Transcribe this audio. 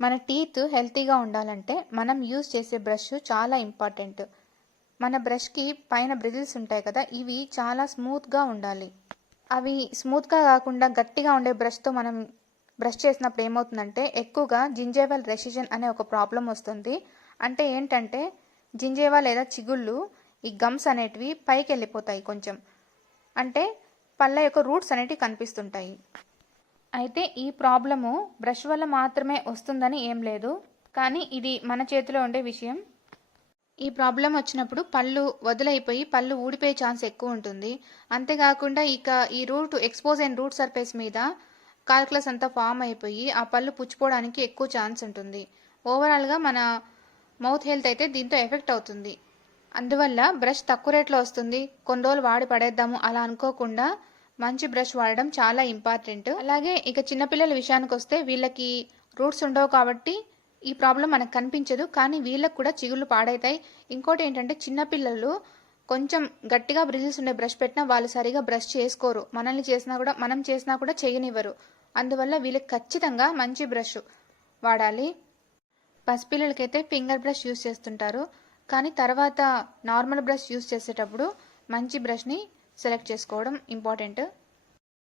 మన టీత్ హెల్తీగా ఉండాలంటే మనం యూజ్ చేసే బ్రష్ చాలా ఇంపార్టెంట్. మన బ్రష్కి పైన బ్రిజిల్స్ ఉంటాయి కదా ఇవి చాలా స్మూత్గా ఉండాలి. అవి స్మూత్గా కాకుండా గట్టిగా ఉండే బ్రష్తో మనం బ్రష్ చేసినప్పుడు ఏమవుతుందంటే ఎక్కువగా జింజేవల్ రెసిజన్ అనే ఒక ప్రాబ్లం వస్తుంది. అంటే ఏంటంటే జింజేవా లేదా చిగుళ్ళు ఈ గమ్స్ అనేటివి పైకి వెళ్ళిపోతాయి కొంచెం. అంటే పళ్ళ యొక్క రూట్స్ అనేటివి కనిపిస్తుంటాయి. అయితే ఈ ప్రాబ్లము బ్రష్ వల్ల మాత్రమే వస్తుందని ఏం లేదు. కానీ ఇది మన చేతిలో ఉండే విషయం. ఈ ప్రాబ్లం వచ్చినప్పుడు పళ్ళు వదిలైపోయి పళ్ళు ఊడిపోయే ఛాన్స్ ఎక్కువ ఉంటుంది. అంతేకాకుండా ఇక ఈ రూట్ ఎక్స్పోజ్ అయిన రూట్ సర్ఫేస్ మీద కాల్కులస్ అంతా ఫామ్ అయిపోయి ఆ పళ్ళు పుచ్చిపోవడానికి ఎక్కువ ఛాన్స్ ఉంటుంది. ఓవరాల్గా మన మౌత్ హెల్త్ అయితే దీంతో ఎఫెక్ట్ అవుతుంది. అందువల్ల బ్రష్ తక్కువ రేట్లో వస్తుంది. కొన్ని రోజులు వాడి పడేద్దాము అలా అనుకోకుండా మంచి బ్రష్ వాడడం చాలా ఇంపార్టెంట్. అలాగే ఇక చిన్నపిల్లల విషయానికి వస్తే వీళ్ళకి రూట్స్ ఉండవు కాబట్టి ఈ ప్రాబ్లం మనకు కనిపించదు. కానీ వీళ్ళకి కూడా చిగుళ్ళు పాడవుతాయి ఇంకోటి ఏంటంటే చిన్నపిల్లలు కొంచెం గట్టిగా బ్రిజిల్స్ ఉండే బ్రష్ పెట్టినా వాళ్ళు సరిగా బ్రష్ చేసుకోరు. మనల్ని చేసినా కూడా మనం చేసినా కూడా చేయనివ్వరు. అందువల్ల వీళ్ళకి ఖచ్చితంగా మంచి బ్రష్ వాడాలి. పసిపిల్లలకైతే ఫింగర్ బ్రష్ యూస్ చేస్తుంటారు. కానీ తర్వాత నార్మల్ బ్రష్ యూస్ చేసేటప్పుడు మంచి బ్రష్ని సెలెక్ట్ చేసుకోవడం ఇంపార్టెంట్.